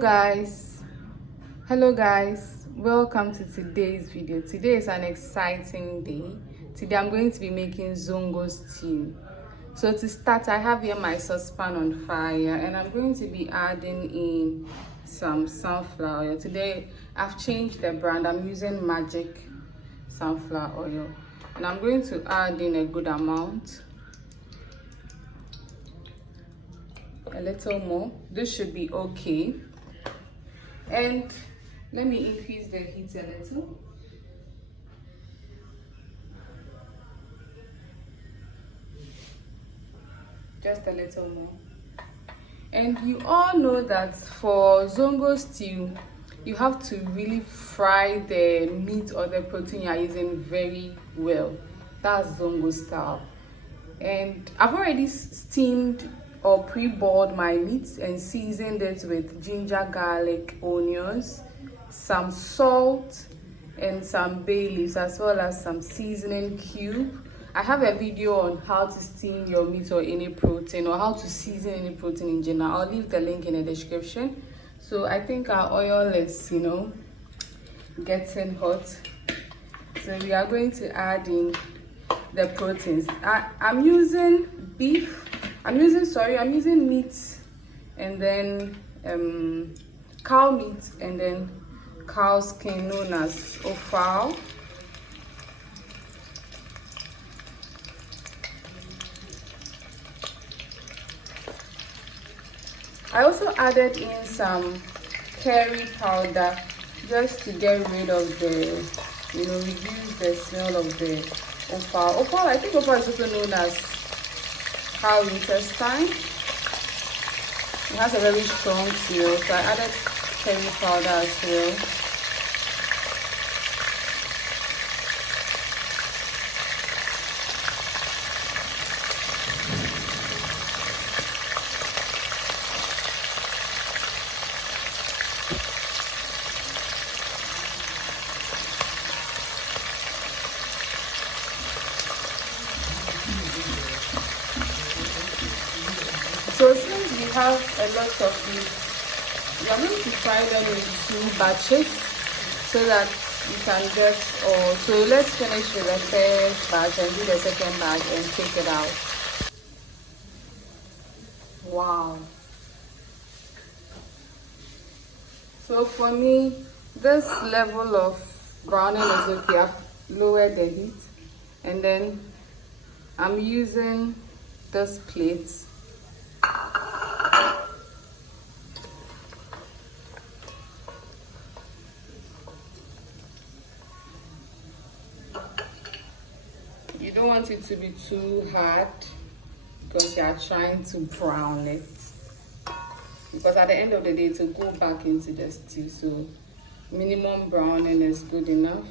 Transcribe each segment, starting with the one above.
Guys, hello guys, welcome to today's video. Today is an exciting day. Today I'm going to be making zongo stew. So to start, I have here my saucepan on fire and I'm going to be adding in some sunflower oil. Today I've changed the brand. I'm using Magic sunflower oil and I'm going to add in a good amount. A little more. This should be okay. And let me increase the heat a little. Just a little more. And you all know that for zongo stew, you have to really fry the meat or the protein you are using very well. That's zongo style. And I've already steamed or pre-boiled my meat and seasoned it with ginger, garlic, onions, some salt and some bay leaves, as well as some seasoning cube. I have a video on how to steam your meat or any protein, or how to season any protein in general. I'll leave the link in the description. So I think our oil is, getting hot. So we are going to add in the proteins. I'm using beef. I'm using meat, and then cow meat, and then cow skin, known as offal. I also added in some curry powder just to get rid of the, reduce the smell of the offal. Offal, I think offal is also known as cow intestine. It has a very strong smell, so I added curry powder as well. So since we have a lot of meat, we are going to fry them in 2 batches so that we can get all. So let's finish with the first batch and do the second batch and take it out. Wow. So for me, this level of browning is okay. I've lowered the heat, and then I'm using this plate. You don't want it to be too hard because you are trying to brown it, because at the end of the day it will go back into the stew, so minimum browning is good enough.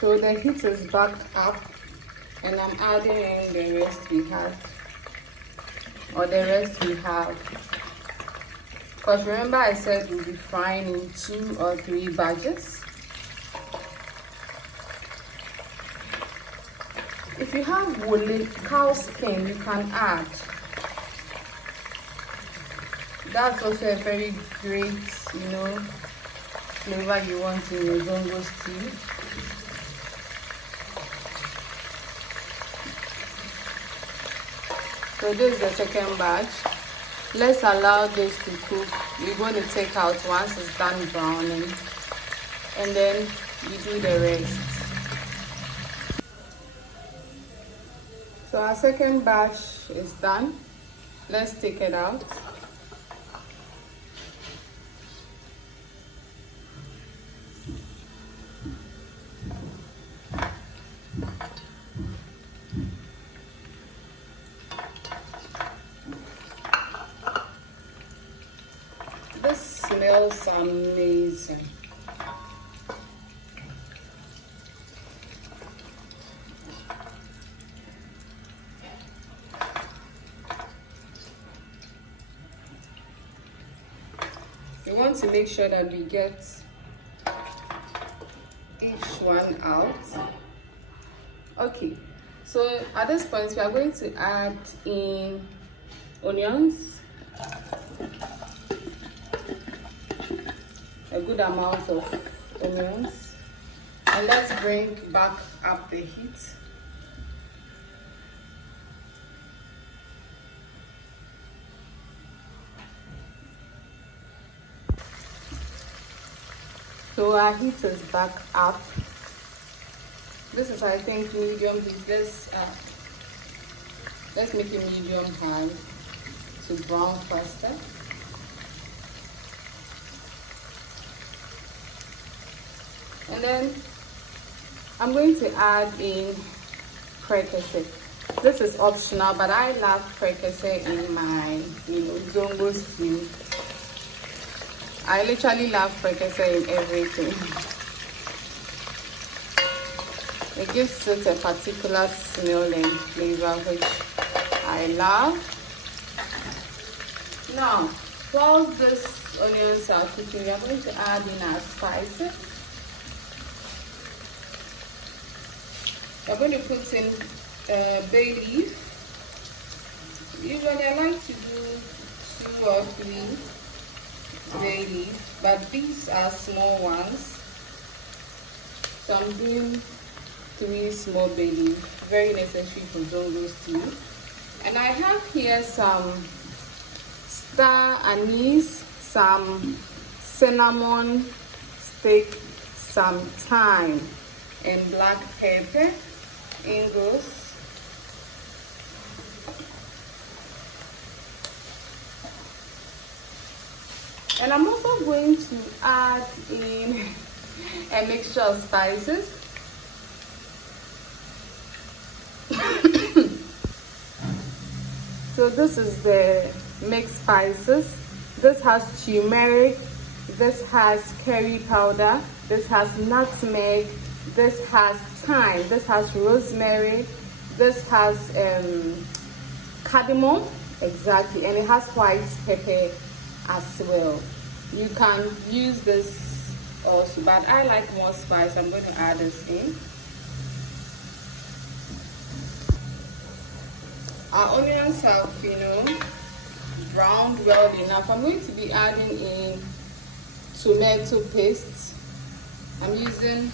So the heat is back up and I'm adding in the rest we have. Because remember I said we'll be frying in 2 or 3 batches. If you have woolly cow skin, you can add. That's also a very great, flavor you want in your zongo stew. So this is the second batch. Let's allow this to cook. We're going to take out once it's done browning, and then we do the rest. So our second batch is done. Let's take it out. This smells amazing. We want to make sure that we get each one out. Okay, so at this point we are going to add in onions, a good amount of onions, and let's bring back up the heat. So our heat is back up. This is, I think, medium heat. Let's make it medium high to brown faster. And then I'm going to add in fricassee. This is optional, but I love fricassee in my, Zongo stew. I literally love fricassee in everything. It gives it a particular smell and flavor which I love. Now, whilst these onions are cooking, we are going to add in our spices. We are going to put in bay leaf. Usually I like to do 2 or 3 bay leaf, but these are small ones. So I'm doing 3 small bay leaf, very necessary for Zongo stew. And I have here some star anise, some cinnamon stick, some thyme, and black pepper, ingos. And I'm also going to add in a mixture of spices. So this is the mixed spices. This has turmeric, this has curry powder, this has nutmeg, this has thyme, this has rosemary, this has cardamom, exactly, and it has white pepper as well. You can use this also, but I like more spice. I'm going to add this in. Our onions have, browned well enough. I'm going to be adding in tomato paste. I'm using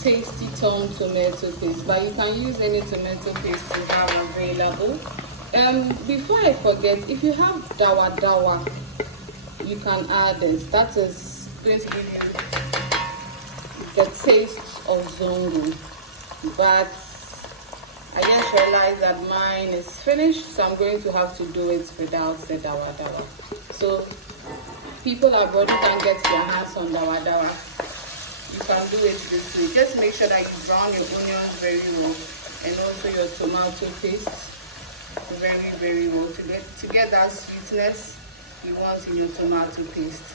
Tasty Tom tomato paste, but you can use any tomato paste you have available. Before I forget, if you have dawa, you can add this. That is going to give you the taste of Zongo. But I just realized that mine is finished, so I'm going to have to do it without the dawa. So people abroad who can get their hands on dawa, you can do it this way. Just make sure that you brown your onions very well, and also your tomato paste very well to get that sweetness you want in your tomato paste.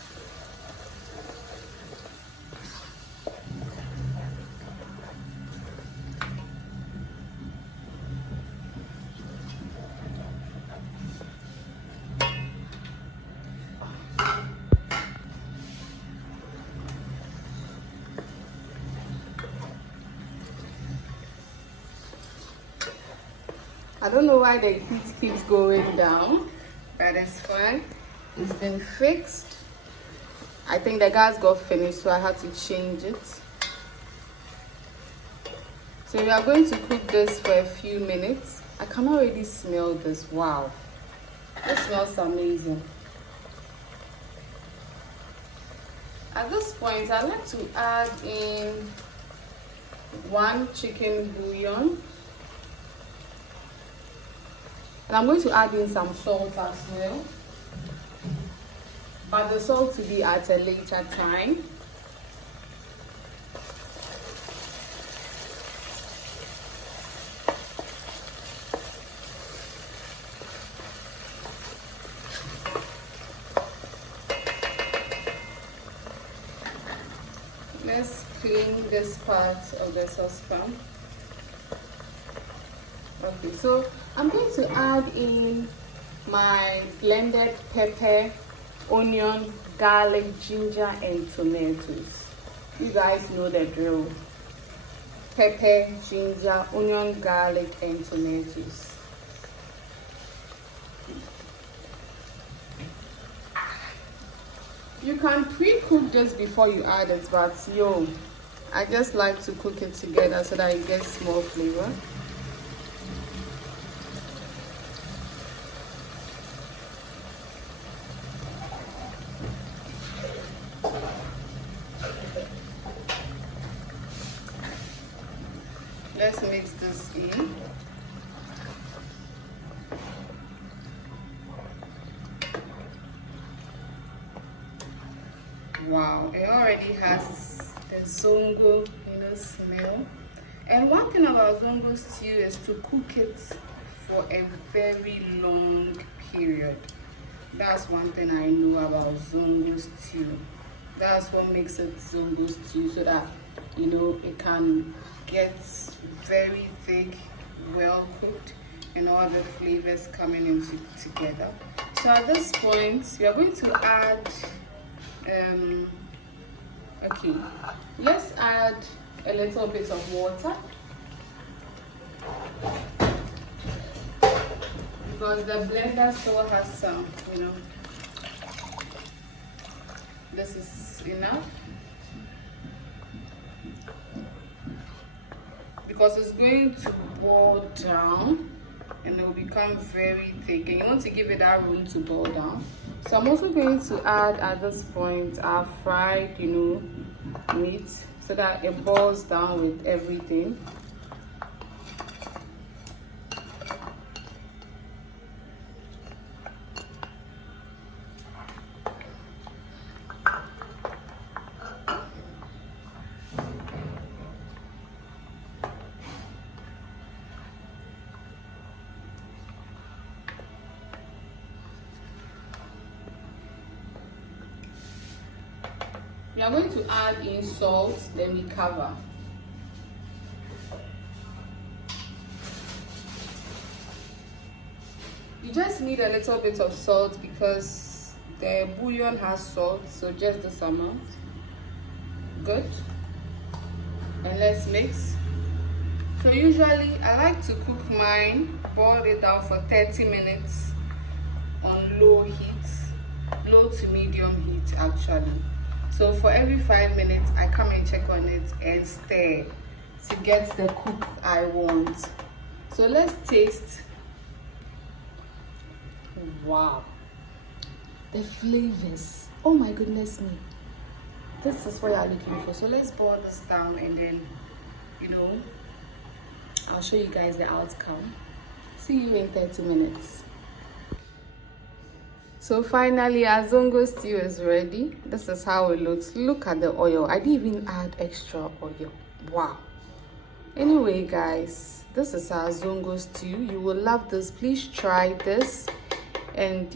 I don't know why the heat keeps going down, but it's fine. It's been fixed. I think the gas got finished, so I had to change it. So we are going to cook this for a few minutes. I can already smell this. Wow, it smells amazing. At this point, I'd like to add in 1 chicken bouillon. And I'm going to add in some salt as well, but the salt to be at a later time. Let's clean this part of the saucepan. Okay, so I'm going to add in my blended pepper, onion, garlic, ginger, and tomatoes. You guys know the drill. Pepper, ginger, onion, garlic, and tomatoes. You can pre-cook this before you add it, but I just like to cook it together so that it gets more flavor. Let's mix this in. Wow, it already has the zongo, smell. And one thing about zongo stew is to cook it for a very long period. That's one thing I know about zongo stew. That's what makes it zongo stew, so that it can get very thick, well cooked, and all the flavors coming in together. So at this point, we are going to add okay, let's add a little bit of water, because the blender still has some, this is enough, because it's going to boil down and it will become very thick, and you want to give it that room to boil down. So I'm also going to add at this point our fried, meat, so that it boils down with everything. We are going to add in salt, then we cover. You just need a little bit of salt because the bouillon has salt, so just this amount. Good. And let's mix. So usually I like to cook mine, boil it down for 30 minutes on low heat, low to medium heat actually. So for every 5 minutes, I come and check on it and stir to get the cook I want. So let's taste. Wow, the flavors. Oh my goodness me. This is what you're looking for. So let's boil this down and then, I'll show you guys the outcome. See you in 30 minutes. So finally, our zongo stew is ready. This is how it looks. Look at the oil. I didn't even add extra oil. Wow. Anyway, guys, this is our zongo stew. You will love this. Please try this. And,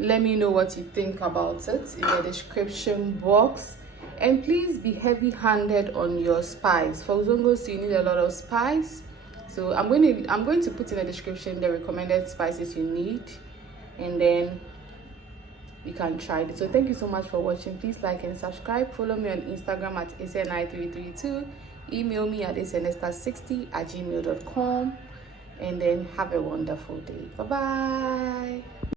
let me know what you think about it in the description box. And please be heavy-handed on your spice. For zongo stew, you need a lot of spice. So I'm going to put in the description the recommended spices you need. And then you can try it. So thank you so much for watching. Please like and subscribe. Follow me on Instagram at SNI332. Email me at snesta60@gmail.com. And then have a wonderful day. Bye bye.